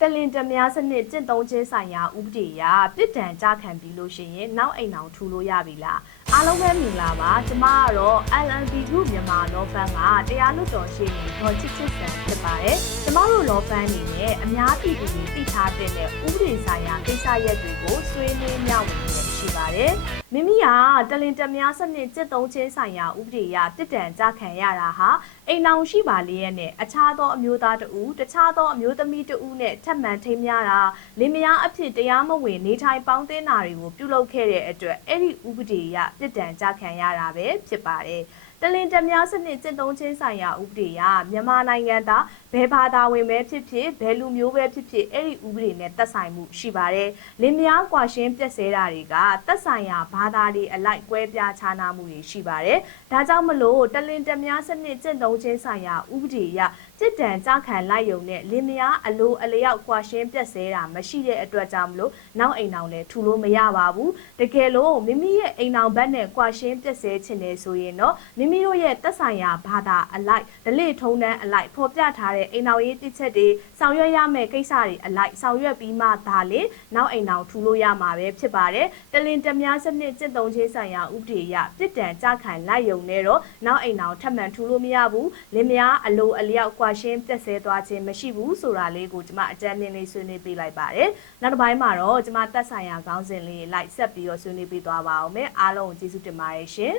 တလင်တမများစနစ်ကျင့်သုံးခြင်းဆိုင်ရာဥပဒေအရပြစ်ဒဏ်ကြခံပြီးလို့ရှိရင်နောက်အိမ်အောင်ထူလို့ရပြီလားအားလုံးပဲမင်္ဂလာပါကျမကတော့ LNB Group မြန်မာလောဖန်ကတရားလွတ်တော်ရှိနေဒေါ်ချစ်ချစ်ဆန်ဖြစ်ပါတယ်ကျမတို့လောဖန်အနေနဲ့အများပြည်သူတွေသိထားတဲ့ဥပဒေဆိုင်ရာကိစ္စရပ်တွေကိုဆွေးနွေးမျှဝေနေ ရှိပါတယ်မိမိကတလင်တမများစနစ်ကျင့်သုံးခြင်းဆိုင်ရာဥပဒေအရပြစ်ဒဏ်ကြခံရတာဟာအိမ်အောင်ရှိပါလေရဲ့နဲ့အခြားသောအမျိုးသားတဦးတခြားသောအမျိုးသမီးတဦးနဲ့ထပ်မံထိမ်းများတာလင်မယားအဖြစ်တရားမဝင်နေထိုင်ပေါင်းသင်းတာတွေကိုပြုလုပ်ခဲ့တဲ့အတွက်အဲ့ဒီဥပဒေအရပြစ်ဒဏ်ကြခံရတာပဲဖြစ်ပါတယ်တလင်တမများစနစ်ကျင့်သုံးခြင်းဆိုင်ရာဥပဒေအရမြန်မာနိုင်ငံသားဘယ်ဘာသာဝင်ပဲဖြစ်ဖြစ်ဘယ်လူမျိုးပဲဖြစ်ဖြစ်အဲ့ဒီဥပဒေနဲ့သက်ဆိုင်မှုရှိပါတယ်လင်မယားကွာရှင်းပြက်စဲတာတွေကသက်ဆိုင်ရာဘာသာတွေအလိုက်ကွဲပြားခြားနားမှုတွေရှိပါတယ်ဒါကြောင့်မလို့တလင်တမများစနစ်ကျင့်သုံးခြင်းဆိုင်ရာဥပဒေအရစစ်တမ်းကြခံလိုက်ရုံနဲ့လင်မယားအလိုအလျောက်ကွာရှင်းပြက်စဲတာမရှိတဲ့အတွက်ကြောင့်မလို့နောက်အိမ်အောင်လည်းထူလို့မရပါဘူးတကယ်လို့မိမိရဲ့အိမ်အောင်ဘက်နဲ့ကွာရှင်းပြက်စဲခြင်းနေဆိုရင်တော့မိမိတို့ရဲ့သက်ဆိုင်ရာဘာသာအလိုက်ဒလိထုံးတန်းအလိုက်ဖော်ပြထားတဲ့အိမ်အောင်ရေးတိချက်တွေဆောင်ရွက်ရမယ့်ကိစ္စတွေအလိုက်ဆောင်ရွက်ပြီးမှဒါလေနောက်အိမ်အောင်ထူလို့ရမှာပဲဖြစ်ပါတယ်တလင်တမများစနစ်ကျင့်သုံးခြင်းဆိုင်ရာဥပဒေအရပြစ်ဒဏ်ကြခံလိုက်ရုံနဲ့တော့နောက်အိမ်အောင်ထပ်မံထူလို့မရဘူးလင်မယားအလိုအလျောက်ကွာရှင်းပြက်စဲသွားခြင်းမရှိဘူးဆိုတာလေးကိုကျွန်မအကြမ်းမြင်လေးဆွေးနွေးပေးလိုက်ပါတယ်နောက်တစ်ပိုင်းမှာတော့ကျွန်မတက်ဆိုင်ရာခေါင်းစဉ်လေးလိုက်ဆက်ပြီးတော့ဆွေးနွေးပေးသွားပါအောင်မယ်အားလုံးကိုကျေးဇူးတင်ပါတယ်ရှင်